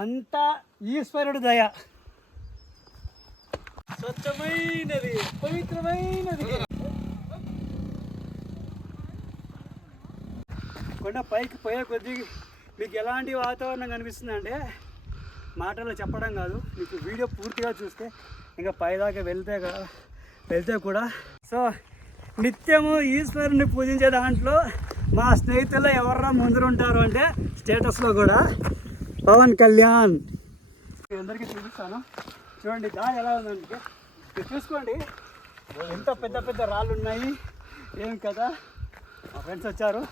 అంతా ఈశ్వరుడు దయ. స్వచ్ఛమైనది, పవిత్రమైనది. కొండ పైకి పోయే కొద్దీ మీకు ఎలాంటి వాతావరణం కనిపిస్తుందంటే మాటల్లో చెప్పడం కాదు, మీకు వీడియో పూర్తిగా చూస్తే ఇంకా పైదాకా వెళ్తే కూడా. సో నిత్యము ఈశ్వరుని పూజించే దాంట్లో మా స్నేహితుల్లో ఎవరన్నా ముందరుంటారు అంటే స్టేటస్లో కూడా పవన్ కళ్యాణ్. మీ అందరికీ చూపిస్తాను, చూడండి దారి ఎలా ఉందంటే మీరు చూసుకోండి. ఎంత పెద్ద పెద్ద రాళ్ళు ఉన్నాయి, ఏం కదా. మా ఫ్రెండ్స్ వచ్చారు,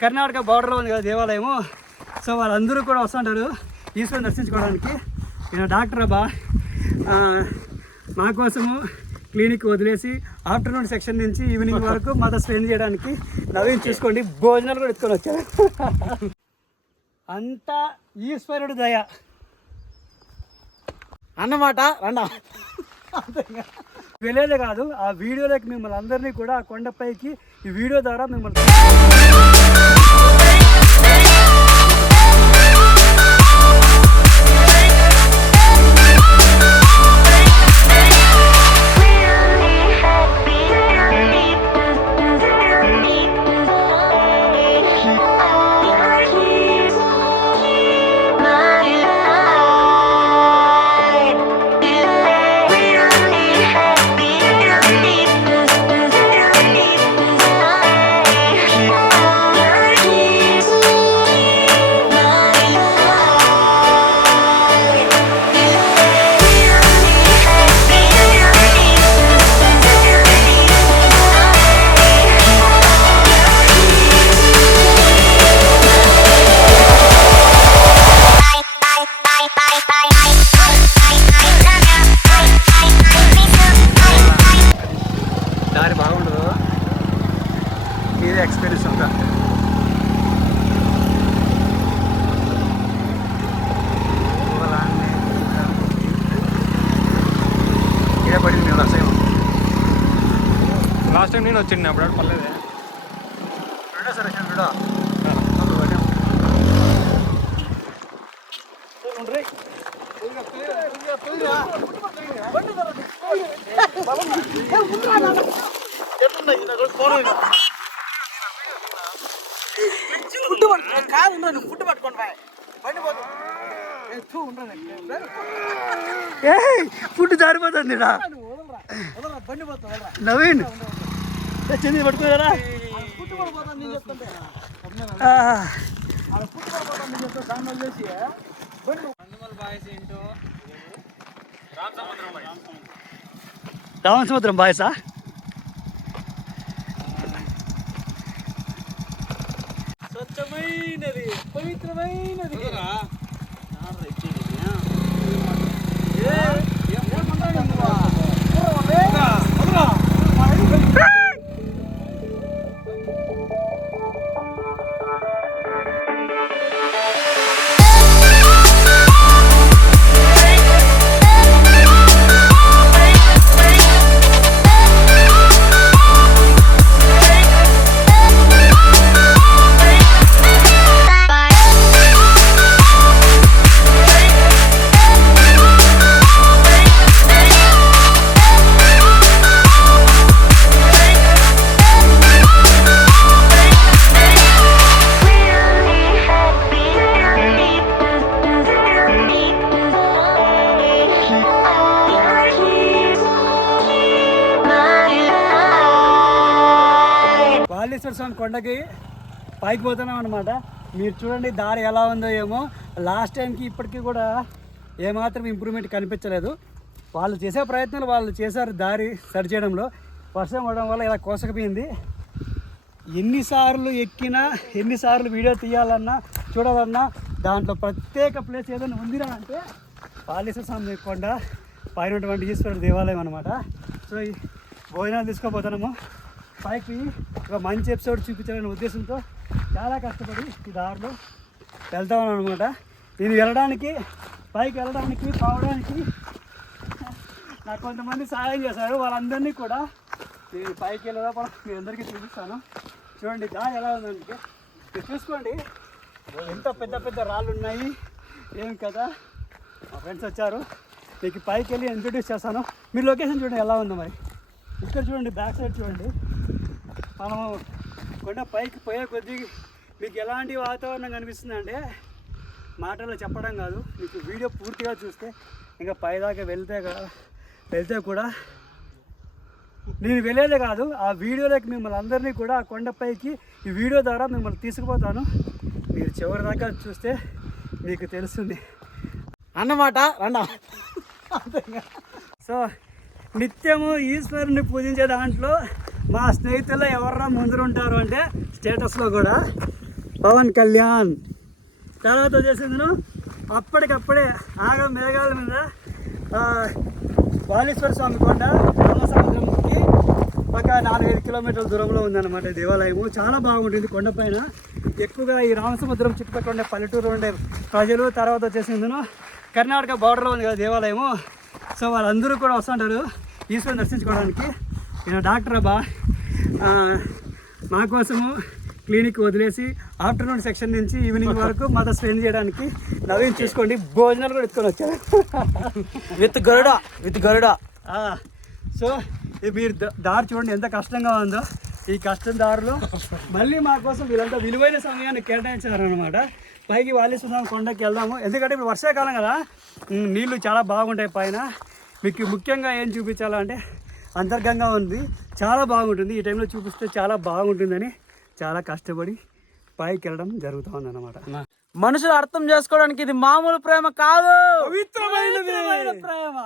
కర్ణాటక బార్డర్లో ఉంది కదా దేవాలయము. సో వాళ్ళందరూ కూడా వస్తుంటారు ఈశ్వరుని దర్శించుకోవడానికి. నేను డాక్టర్ అబ్బా, మా కోసము క్లినిక్ వదిలేసి ఆఫ్టర్నూన్ సెక్షన్ నుంచి ఈవినింగ్ వరకు మాతో స్పెండ్ చేయడానికి నవీన్ చూసుకోండి భోజనాలు కూడా ఎత్తుకొని వచ్చారు. అంతా ఈశ్వరుడు దయ అన్నమాట. రండా వెళ్ళేదే కాదు, ఆ వీడియోలోకి మిమ్మల్ని అందరినీ కూడా ఆ కొండపైకి ఈ వీడియో ద్వారా మిమ్మల్ని దారి బాగుండదు. ఇదే ఎక్స్పీరియన్స్ అంతా. ఇదే పడింది నేను అసహ్యం. లాస్ట్ టైం నేను వచ్చింది అప్పుడు పర్లేదే. రెండో సరే రెండో ఫుడ్ పట్టుకోండి ఫుడ్ జారిపోతుంది నవీన్ చెంది పట్టుకోరా. రామసముద్రం బాయ్సా? స్వచ్ఛమైనది, పవిత్రమైనది. కాళేశ్వర స్వామి కొండకి పైకి పోతున్నాం అనమాట. మీరు చూడండి దారి ఎలా ఉందో ఏమో. లాస్ట్ టైంకి ఇప్పటికీ కూడా ఏమాత్రం ఇంప్రూవ్మెంట్ కనిపించలేదు. వాళ్ళు చేసే ప్రయత్నాలు వాళ్ళు చేశారు దారి సరి చేయడంలో. వర్షం పడడం వల్ల ఇలా కోసకపోయింది. ఎన్నిసార్లు ఎక్కినా, ఎన్నిసార్లు వీడియో తీయాలన్నా, చూడాలన్నా దాంట్లో ప్రత్యేక ప్లేస్ ఏదైనా ఉందిరా అంటే కాళేశ్వర స్వామి కొండ పైన ఉన్నటువంటి ఈశ్వరుడు దేవాలయం అనమాట. సో ఈ భోజనాలు తీసుకోపోతున్నాము పైకి. ఒక మంచి ఎపిసోడ్ చూపించాలనే ఉద్దేశంతో చాలా కష్టపడి ఈ దారిలో వెళ్తామని అనమాట. నేను వెళ్ళడానికి, పైకి వెళ్ళడానికి, పోవడానికి నాకు కొంతమంది సహాయం చేశారు. వాళ్ళందరినీ కూడా నేను పైకి వెళ్ళేలోపల మీ అందరికీ చూపిస్తాను. చూడండి దారి ఎలా ఉందంటే మీరు చూసుకోండి. ఎంత పెద్ద పెద్ద రాళ్ళు ఉన్నాయి, ఏం కదా మా ఫ్రెండ్స్ వచ్చారు, మీకు పైకి వెళ్ళి ఇంట్రడ్యూస్ చేస్తాను. మీరు లొకేషన్ చూడండి ఎలా ఉందో మరి. ఇక్కడ చూడండి, బ్యాక్ సైడ్ చూడండి. మనము కొండ పైకి పోయే కొద్దీ మీకు ఎలాంటి వాతావరణం కనిపిస్తుందంటే మాటల్లో చెప్పడం కాదు, మీకు వీడియో పూర్తిగా చూస్తే ఇంకా పైదాకా వెళ్తే కూడా నేను వెళ్ళేదే కాదు, ఆ వీడియోలోకి మిమ్మల్ని అందరినీ కూడా ఆ కొండపైకి ఈ వీడియో ద్వారా మిమ్మల్ని తీసుకుపోతాను. మీరు చివరి దాకా చూస్తే మీకు తెలుస్తుంది అన్నమాట. రండా. సో నిత్యము ఈశ్వరుని పూజించే దాంట్లో మా స్నేహితుల్లో ఎవరన్నా ముందరుంటారు అంటే స్టేటస్లో కూడా పవన్ కళ్యాణ్. తర్వాత వచ్చేసింది అప్పటికప్పుడే ఆగ మేఘాల మీద వాలేశ్వర స్వామి కొండ రామసముద్రంకి ఒక 4-5 కిలోమీటర్ల దూరంలో ఉందన్నమాట దేవాలయము. చాలా బాగుంటుంది కొండపైన. ఎక్కువగా ఈ రామసముద్రం చుట్టుపక్కల ఉండే పల్లెటూరు ఉండే ప్రజలు, తర్వాత వచ్చేసింది కర్ణాటక బార్డర్లో ఉంది కదా దేవాలయము. సో వాళ్ళందరూ కూడా వస్తుంటారు ఈశ్వరుని దర్శించుకోవడానికి. ఈయన డాక్టర్ అబ్బా మా కోసము క్లినిక్ వదిలేసి ఆఫ్టర్నూన్ సెక్షన్ నుంచి ఈవినింగ్ వరకు మాతో స్పెండ్ చేయడానికి నవీన్ చూసుకోండి భోజనాలు కూడా ఎత్తుకొని వచ్చారు విత్ గరుడ. సో మీరు దారి చూడండి ఎంత కష్టంగా ఉందో. ఈ కష్టం దారిలో మళ్ళీ మా కోసం వీళ్ళంతా విలువైన సమయాన్ని కేటాయించారనమాట. పైకి వాలేశ్వరం కొండకి వెళ్దాము, ఎందుకంటే ఇప్పుడు వర్షాకాలం కదా, నీళ్లు చాలా బాగుంటాయి పైన. మీకు ముఖ్యంగా ఏం చూపించాలంటే అంతర్గంగా ఉంది, చాలా బాగుంటుంది. ఈ టైంలో చూపిస్తే చాలా బాగుంటుందని చాలా కష్టపడి పైకి వెళ్ళడం జరుగుతూ ఉందన్నమాట. మనుషులు అర్థం చేసుకోవడానికి ఇది మామూలు ప్రేమ కాదు, పవిత్రమైన ప్రేమ.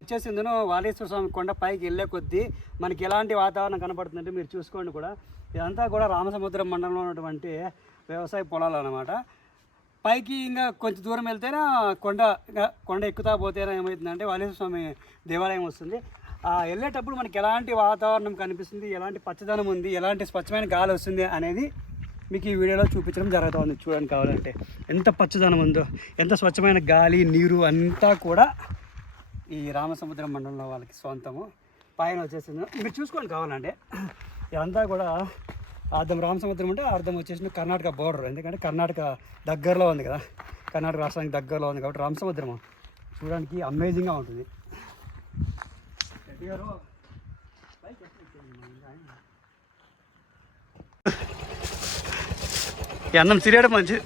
వచ్చేసిందను వాలేశ్వర స్వామి కొండ పైకి వెళ్ళే కొద్దీ మనకి ఎలాంటి వాతావరణం కనపడుతుందంటే మీరు చూసుకోండి కూడా. ఇదంతా కూడా రామసముద్రం మండలంలో ఉన్నటువంటి వ్యవసాయ పొలాలు అన్నమాట. పైకి ఇంకా కొంచెం దూరం వెళ్తేనే కొండ ఎక్కుతా పోతేనే ఏమవుతుందంటే వాలేశ్వర స్వామి దేవాలయం వస్తుంది. వెళ్ళేటప్పుడు మనకి ఎలాంటి వాతావరణం కనిపిస్తుంది, ఎలాంటి పచ్చదనం ఉంది, ఎలాంటి స్వచ్ఛమైన గాలి వస్తుంది అనేది మీకు ఈ వీడియోలో చూపించడం జరుగుతుంది. చూడండి కావాలంటే ఎంత పచ్చదనం ఉందో, ఎంత స్వచ్ఛమైన గాలి నీరు అంతా కూడా ఈ రామసముద్రం మండలంలో వాళ్ళకి సొంతము. పైన వచ్చేసింది మీరు చూసుకోండి కావాలంటే. ఇదంతా కూడా అర్థం రామసముద్రం అంటే అర్థం వచ్చేసి కర్ణాటక బోర్డర్, ఎందుకంటే కర్ణాటక దగ్గరలో ఉంది కదా, కర్ణాటక రాష్ట్రానికి దగ్గరలో ఉంది కాబట్టి రామసముద్రం చూడడానికి అమేజింగ్గా ఉంటుంది. అన్నం సిరియడం మంచిది.